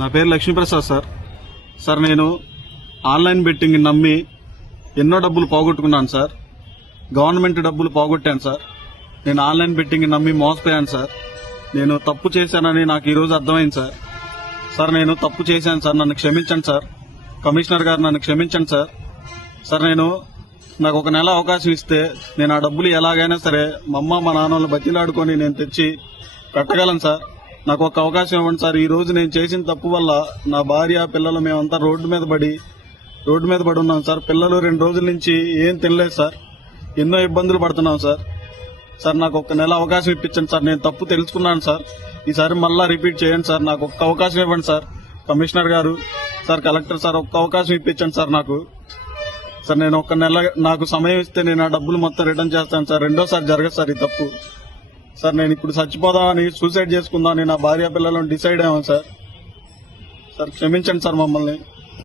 నా పేరు Lakshmi Prasad sir. Sir నేను ఆన్లైన్ బెట్టింగ్ నమ్మి ఎన్నో డబ్బులు పోగొట్టుకున్నాను సార్. గవర్నమెంట్ డబ్బులు పోగొట్టాను సార్. నేను ఆన్లైన్ బెట్టింగ్ నమ్మి మోసపోయాను సార్. నేను తప్పు చేశానని నాకు ఈరోజు అర్థమైంది సార్. సార్ నేను తప్పు చేశాను సార్, నన్ను క్షమించండి సార్. కమిషనర్ గారు నన్ను క్షమించండి సార్. సార్ నాకు ఒక నెల అవకాశం ఇస్తే నేను ఆ డబ్బులు ఎలాగైనా సరే మా అమ్మ మా నాన్నలు బతిలాడుకొని నేను తెచ్చి కట్టగలను సార్. నాకు ఒక అవకాశం ఇవ్వండి సార్. ఈ రోజు నేను చేసిన తప్పు వల్ల నా భార్య పిల్లలు మేమంతా రోడ్డు మీద పడి ఉన్నాం సార్. పిల్లలు 2 రోజుల నుంచి ఏం తినలేదు సార్. ఎన్నో ఇబ్బందులు పడుతున్నాం సార్. సార్ నాకు ఒక నెల అవకాశం ఇప్పించండి సార్. నేను తప్పు తెలుసుకున్నాను సార్. ఈసారి మళ్ళా రిపీట్ చేయండి సార్. నాకు ఒక్క అవకాశం ఇవ్వండి సార్. కమిషనర్ గారు సార్, కలెక్టర్ సార్, ఒక్క అవకాశం ఇప్పించండి సార్ నాకు. సార్ నేను ఒక నెల నాకు సమయం ఇస్తే నేను ఆ డబ్బులు మొత్తం రిటర్న్ చేస్తాను సార్. రెండోసారి జరగదు సార్ ఈ తప్పు. సార్ నేను ఇప్పుడు చచ్చిపోదామని, సూసైడ్ చేసుకుందామని నా భార్య పిల్లలను డిసైడ్ అయ్యాను సార్. సార్ క్షమించండి సార్ మమ్మల్ని.